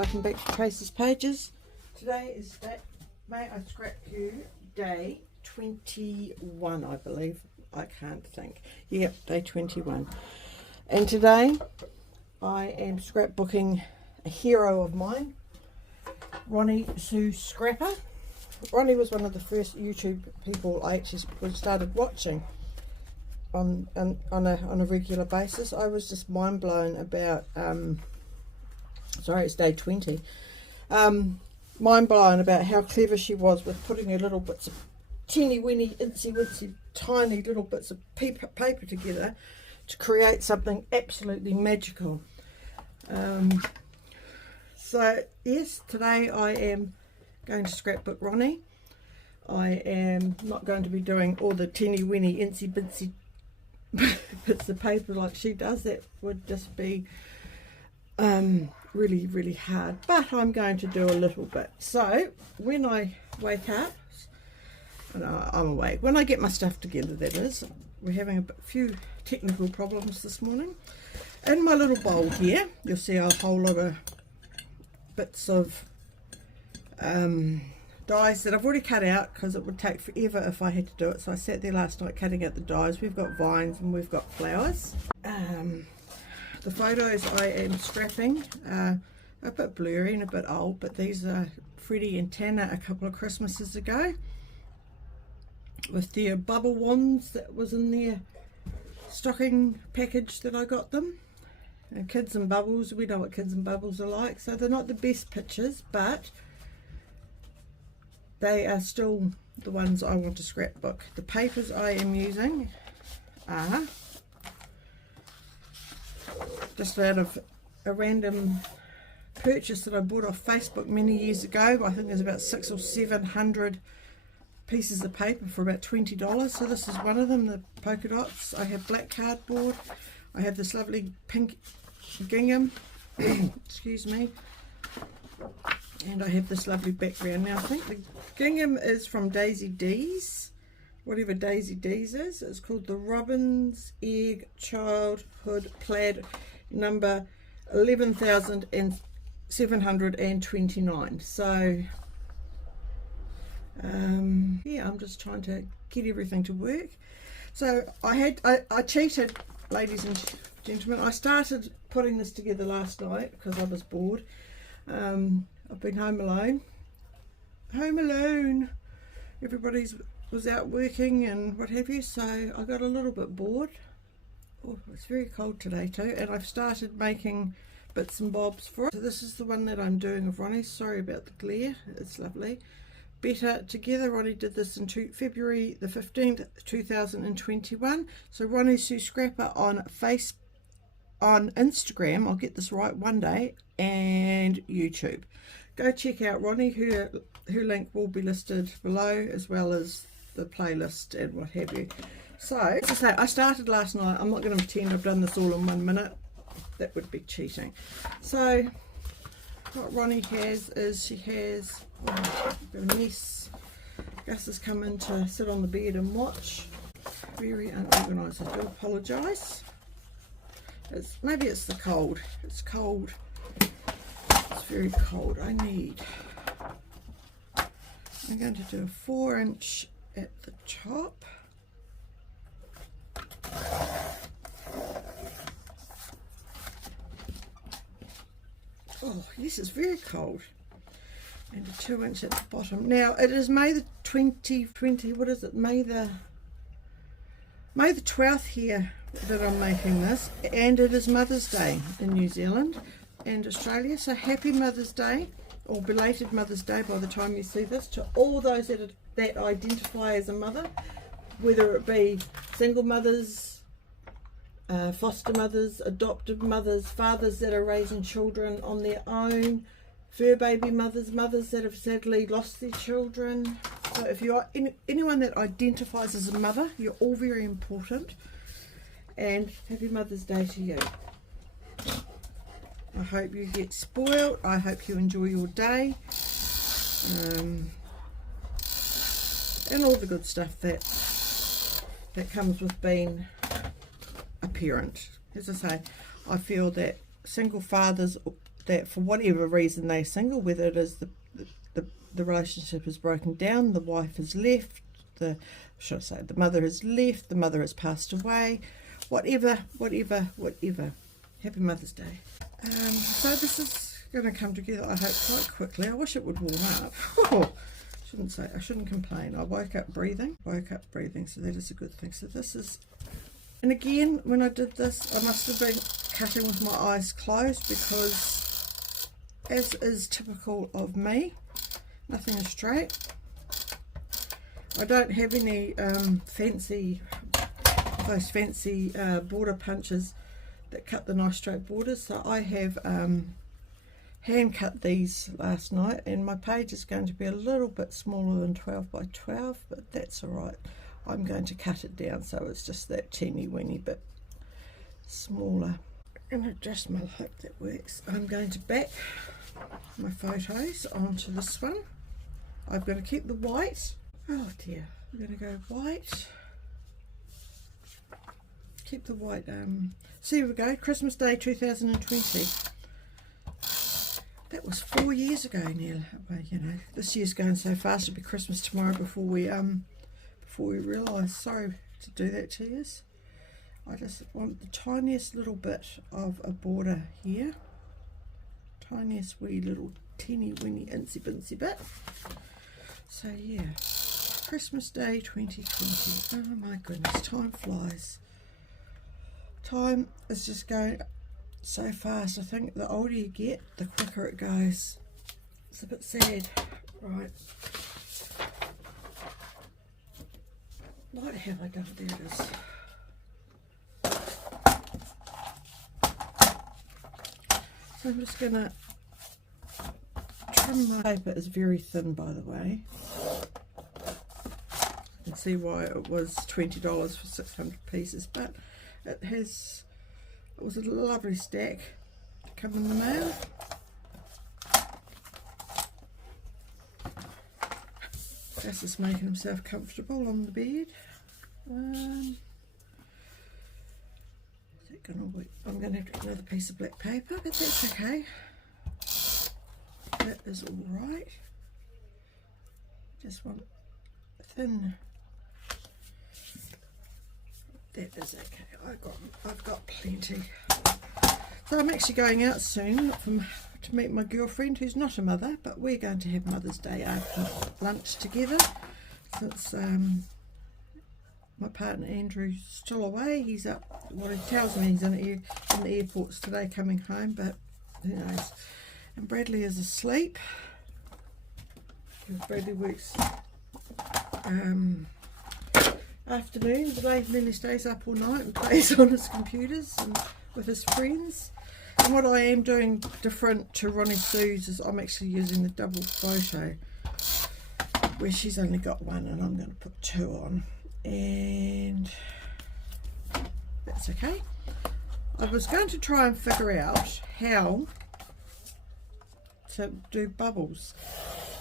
welcome back to Tracy's Pages. Today is May I Scrap You Day 21, I believe. I can't think. Yep, day 21. And today I am scrapbooking a hero of mine, Ronnie Sue Scrapper. Ronnie was one of the first YouTube people I actually started watching on a regular basis. I was just mind blown about sorry, it's day 20. Mind blown about how clever she was with putting her little bits of teeny weeny incy wincy tiny little bits of paper together to create something absolutely magical. So yes, today I am going to scrapbook Ronnie. I am not going to be doing all the teeny weeny incy bincy bits of paper like she does. That would just be really hard, but I'm going to do a little bit. So when I wake up, I'm awake, when I get my stuff together, that is, we're having a few technical problems this morning. In my little bowl here, you'll see a whole lot of bits of dies that I've already cut out because it would take forever if I had to do it. So I sat there last night cutting out the dies. We've got vines and we've got flowers. The photos I am scrapping are a bit blurry and a bit old, but these are Freddie and Tanner a couple of Christmases ago with their bubble wands that was in their stocking package that I got them. And Kids and Bubbles, we know what Kids and Bubbles are like, so they're not the best pictures, but they are still the ones I want to scrapbook. The papers I am using are just out of a random purchase that I bought off Facebook many years ago. I think there's about 600 or 700 pieces of paper for about $20. So this is one of them, the polka dots. I have black cardboard. I have this lovely pink gingham, excuse me, and I have this lovely background. Now I think the gingham is from Daisy D's, whatever Daisy D's is. It's called the Robin's Egg Childhood Plaid number 11,729. So yeah, I'm just trying to get everything to work. So I cheated, ladies and gentlemen. I started putting this together last night because I was bored. I've been home alone. Everybody was out working and what have you, so I got a little bit bored. Oh, it's very cold today too, and I've started making bits and bobs for it. So this is the one that I'm doing of Ronnie. Sorry about the glare, it's lovely. Better Together. Ronnie did this in February the 15th 2021. So Ronnie Sue Scrapper on Instagram, I'll get this right one day, and YouTube. Go check out Ronnie. Her link will be listed below, as well as the playlist and what have you. So as I say, I started last night. I'm not going to pretend I've done this all in 1 minute. That would be cheating. So what Ronnie has is she has a mess. Gus has come in to sit on the bed and watch. Very unorganised. I do apologise. Maybe it's the cold. It's cold. It's very cold. I'm going to do a 4-inch at the top. Oh, this is very cold. And a 2-inch at the bottom. Now it is May the 2020. What is it? May the 12th here that I'm making this, and it is Mother's Day in New Zealand and Australia. So happy Mother's Day, or belated Mother's Day by the time you see this, to all those that identify as a mother, whether it be single mothers, foster mothers, adoptive mothers, fathers that are raising children on their own, fur baby mothers, mothers that have sadly lost their children. So if you are anyone that identifies as a mother, you're all very important, and happy Mother's Day to you. I hope you get spoiled. I hope you enjoy your day, and all the good stuff that comes with being a parent. As I say, I feel that single fathers that for whatever reason they're single, whether it is the relationship is broken down, the wife has left, the mother has left, the mother has passed away, whatever. Happy Mother's Day. So this is going to come together, I hope, quite quickly. I wish it would warm up. I shouldn't complain. I woke up breathing, so that is a good thing. So this is, and again, when I did this, I must have been cutting with my eyes closed, because as is typical of me, nothing is straight. I don't have any fancy border punches that cut the nice straight borders, so I have hand cut these last night, and my page is going to be a little bit smaller than 12 by 12, but that's alright. I'm going to cut it down so it's just that teeny weeny bit smaller. And adjust my hope that works. I'm going to back my photos onto this one. I'm going to keep the white. Oh dear, I'm going to go white. Keep the white. So here we go, Christmas Day 2020. That was 4 years ago nearly. Well, you know, this year's going so fast. It'll be Christmas tomorrow before we realise. Sorry to do that to you. I just want the tiniest little bit of a border here. Tiniest wee little teeny weeny insy binsy bit. So yeah, Christmas Day 2020. Oh my goodness, time flies. Time is just going so fast. I think the older you get, the quicker it goes. It's a bit sad. Right. What have I done? There it is. So I'm just going to trim my paper. Is very thin, by the way. You can see why it was $20 for 600 pieces, but it was a lovely stack to come in the mail. Gus is making himself comfortable on the bed. Is it gonna work? I'm going to have to get another piece of black paper, but that's okay. That is alright. Just want a thin. That is okay. I've got plenty. So I'm actually going out soon to meet my girlfriend, who's not a mother, but we're going to have Mother's Day after lunch together, since my partner Andrew's still away. He's up. Well, he tells me he's in the airports today, coming home, but who knows? And Bradley is asleep. Bradley works afternoons, and then he stays up all night and plays on his computers and with his friends. And what I am doing different to Ronnie Sue's is I'm actually using the double photo, where she's only got one, and I'm going to put two on, and that's okay. I was going to try and figure out how to do bubbles,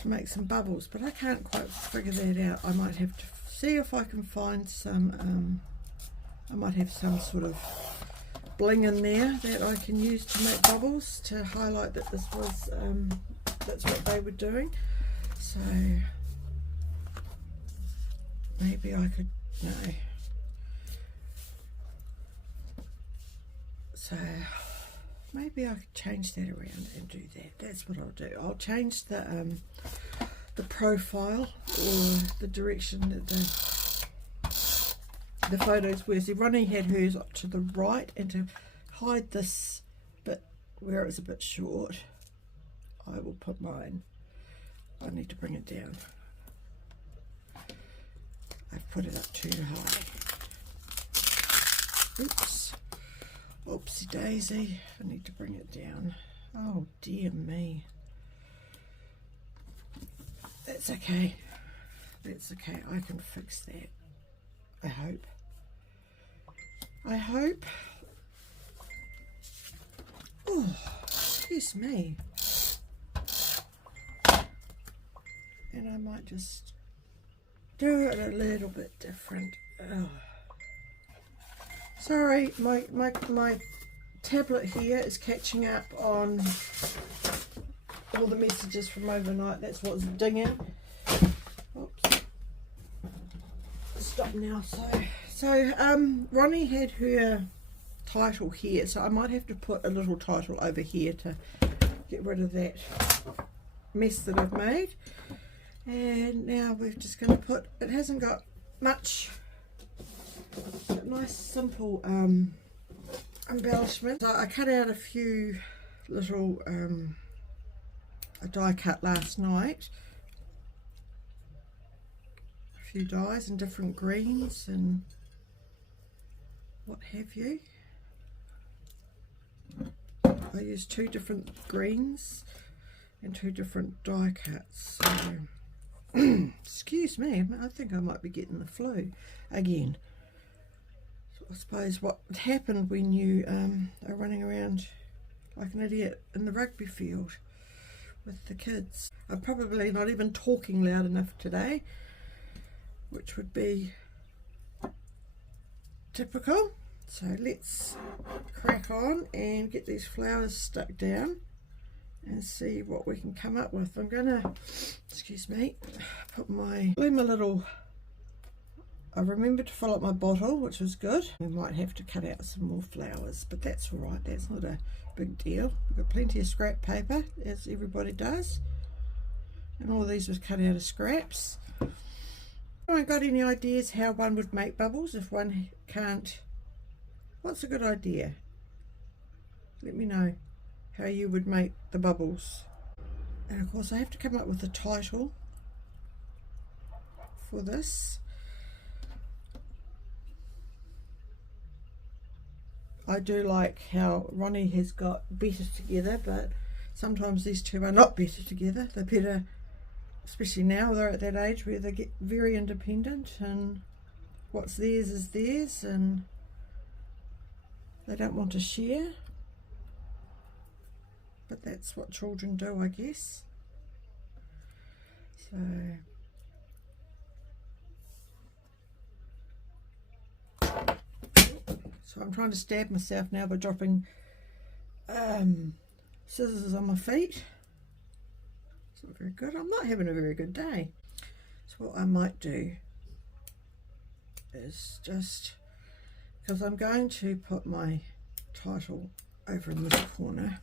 to make some bubbles, but I can't quite figure that out. I might have to see if I can find some, I might have some sort of bling in there that I can use to make bubbles, to highlight that this was, that's what they were doing. So maybe I could, no. So maybe I could change that around and do that. That's what I'll do. I'll change the profile, or the direction that the photos were. See, Ronnie had hers up to the right, and to hide this bit where it was a bit short, I will put mine. I need to bring it down. I've put it up too high. Oops. Oopsie daisy. I need to bring it down. Oh dear me. That's okay. That's okay. I can fix that. I hope. I hope. Oh, excuse me. And I might just do it a little bit different. Oh. Sorry, my tablet here is catching up on all the messages from overnight. That's what's dinging. Oops. Stop now. So Ronnie had her title here, so I might have to put a little title over here to get rid of that mess that I've made. And now we're just going to put, it hasn't got much, nice simple embellishment. So I cut out a few little a die cut last night, a few dies in different greens and what have you. I used 2 different greens and 2 different die cuts. So, excuse me, I think I might be getting the flu again. So I suppose what happened when you are running around like an idiot in the rugby field with the kids. I'm probably not even talking loud enough today, which would be typical. So let's crack on and get these flowers stuck down and see what we can come up with. I'm gonna, excuse me, put my bloom a little. I remembered to fill up my bottle, which was good. We might have to cut out some more flowers, but that's all right. That's not a big deal. We've got plenty of scrap paper, as everybody does, and all of these was cut out of scraps. Anyone got any ideas how one would make bubbles if one can't? What's a good idea? Let me know how you would make the bubbles. And of course I have to come up with a title for this. I do like how Ronnie has got better together, but sometimes these two are not better together. They're better, especially now they're at that age where they get very independent and what's theirs is theirs and they don't want to share. But that's what children do, I guess. So I'm trying to stab myself now by dropping scissors on my feet. It's not very good. I'm not having a very good day. So what I might do is just, because I'm going to put my title over in this corner,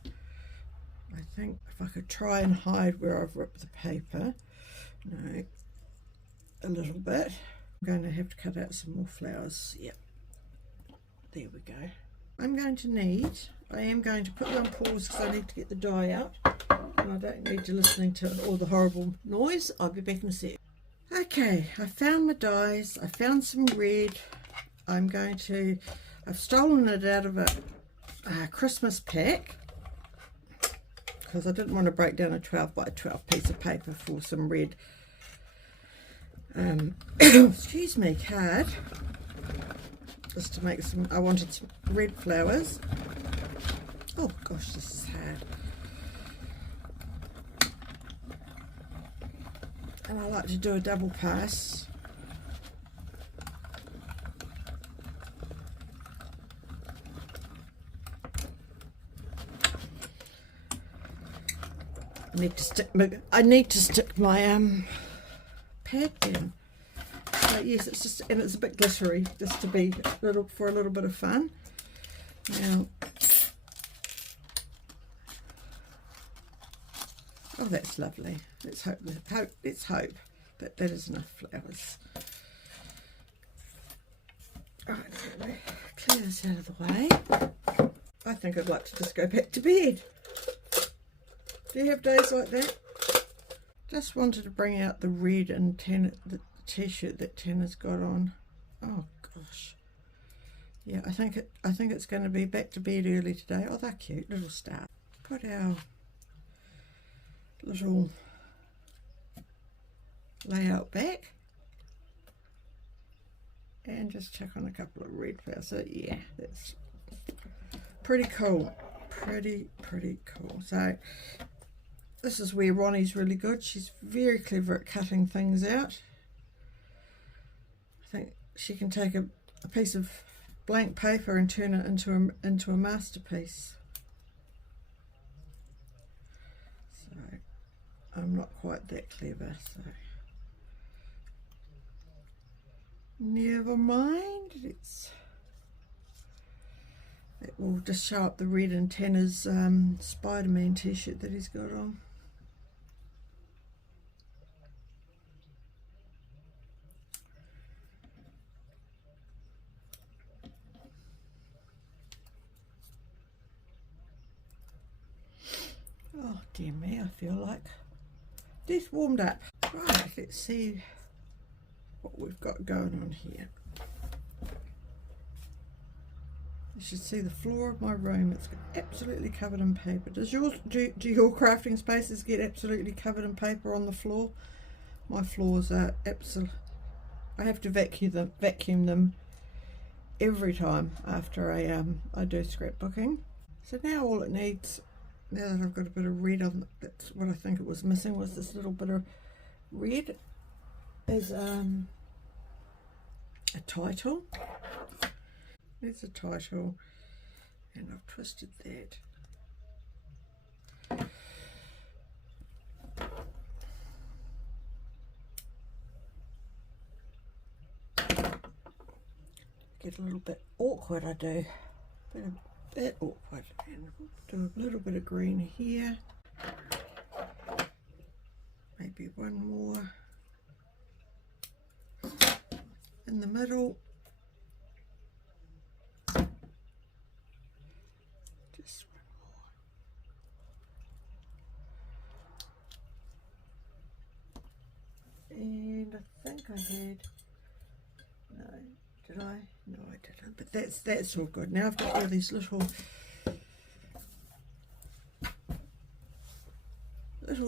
I think if I could try and hide where I've ripped the paper, no, a little bit. I'm going to have to cut out some more flowers. Yep, there we go. I am going to put you on pause because I need to get the die out and I don't need you listening to all the horrible noise. I'll be back in a sec. Okay, I found my dies. I found some red. I've stolen it out of a Christmas pack because I didn't want to break down a 12 by 12 piece of paper for some red excuse me, card, just to make some. I wanted some red flowers. Oh gosh, this is hard. And I like to do a double pass. I need to stick my pad down. So yes, it's just, and it's a bit glittery, just to be for a little bit of fun. Now, oh, that's lovely. Let's hope that that is enough flowers. All right, clear this out of the way. I think I'd like to just go back to bed. Do you have days like that? Just wanted to bring out the red and the t-shirt that Tana's got on. Oh gosh. Yeah, I think it's going to be back to bed early today. Oh, they're cute, little stars. Put our little layout back and just chuck on a couple of red flowers. So yeah, that's pretty cool. Pretty cool. So this is where Ronnie's really good. She's very clever at cutting things out. I think she can take a piece of blank paper and turn it into a masterpiece. So I'm not quite that clever, so never mind. It will just show up the red in Tanner's Spider-Man t-shirt that he's got on. Oh dear me, I feel like this warmed up. Right, let's see what we've got going on here. You should see the floor of my room. It's absolutely covered in paper. Does yours, do your crafting spaces get absolutely covered in paper on the floor? My floors are absolutely, I have to vacuum them every time after I do scrapbooking. So now all it needs, now that I've got a bit of red on, that's what I think it was missing, was this little bit of red, is a title. There's a title, and I've twisted that. Get a little bit awkward, I do. A bit awkward. And do a little bit of green here. Maybe one more in the middle. Just one more. And I think I had, no, did I? No, I didn't. But that's all good. Now I've got all these little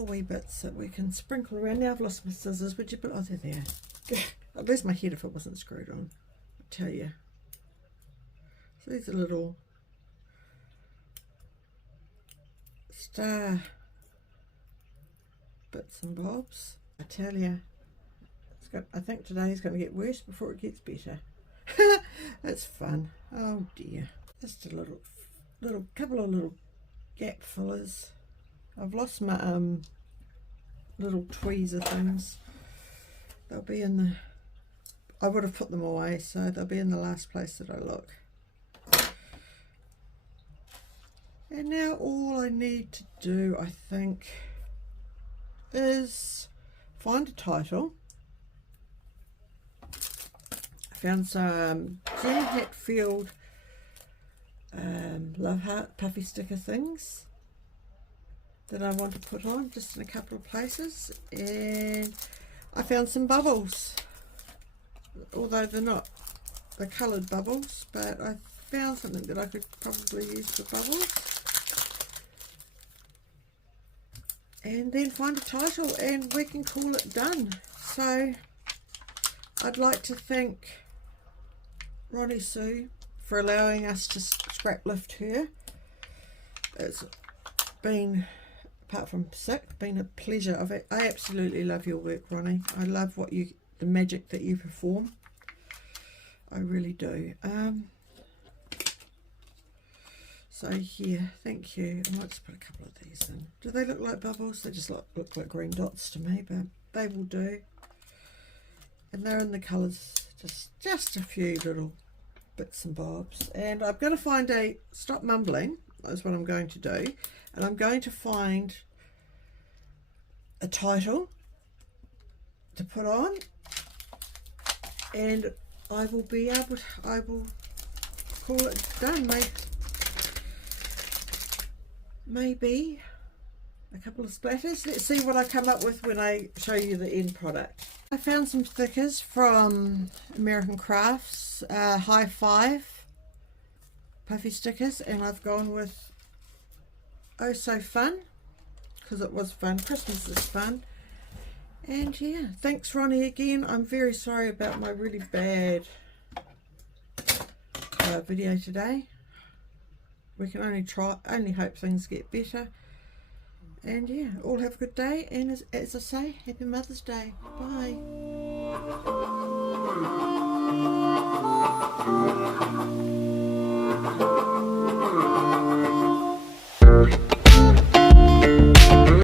wee bits that we can sprinkle around. Now I've lost my scissors. Would you put? Oh, they're there. I'd lose my head if it wasn't screwed on, I tell you. So these are little star bits and bobs. I tell you, I think today's going to get worse before it gets better. That's fun. Oh dear. Just a little couple of little gap fillers. I've lost my little tweezer things. They'll be in the, I would have put them away, so they'll be in the last place that I look. And now all I need to do, I think, is find a title. I found some Jen Hatfield Love Heart puffy sticker things that I want to put on just in a couple of places, and I found some bubbles, although they're not the coloured bubbles, but I found something that I could probably use for bubbles. And then find a title and we can call it done. So I'd like to thank Ronnie Sue for allowing us to scrap lift her. It's been, apart from sick, been a pleasure. I absolutely love your work, Ronnie. I love the magic that you perform. I really do. So here, thank you. I might just put a couple of these in. Do they look like bubbles? They just look like green dots to me, but they will do. And they're in the colours, just a few little bits and bobs. And I'm going to find stop mumbling, that's what I'm going to do. And I'm going to find a title to put on. And I will call it done. Maybe a couple of splatters. Let's see what I come up with when I show you the end product. I found some stickers from American Crafts, High Five puffy stickers, and I've gone with Oh So Fun, because it was fun. Christmas is fun. And yeah, thanks Ronnie again. I'm very sorry about my really bad video today. We can only hope things get better. And yeah, all have a good day, and as I say, happy Mother's Day. Bye.